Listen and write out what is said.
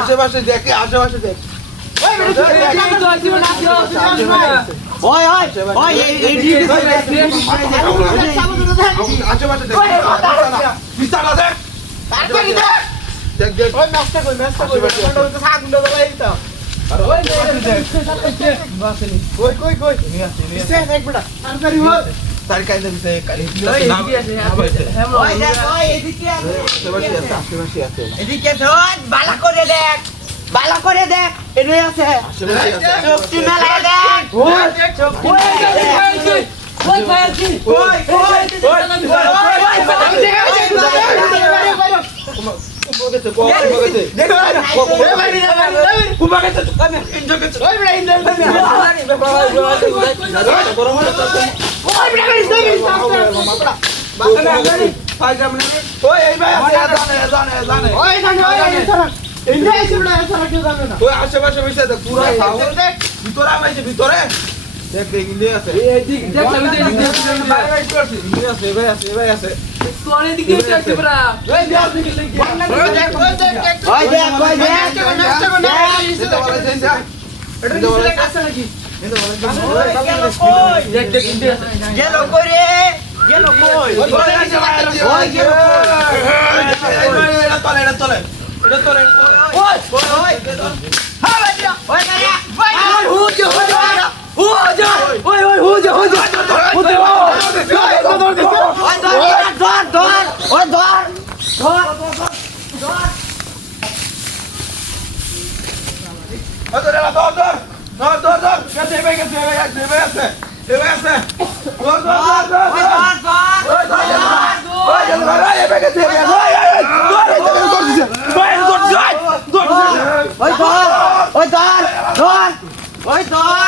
আশেপাশে দেখে আশেপাশে দেখ বালা করে দেখ এনে আছে শক্তি মেলা দেখ ওই ভাইছি ওই আশেপাশে পুরো ভিতরে আমাইছে ভিতরে দেখ দেখ ইন্ডিয়া আছে এই দিক দেখ ভাই আছে তোর এদিকে আছে পুরা ওই দেখ দিকে দেখ ওই দেখ আছে নাকি দেখ দেখ ইন্ডিয়া গেল করে গেল কই ওই তলে ওই ধর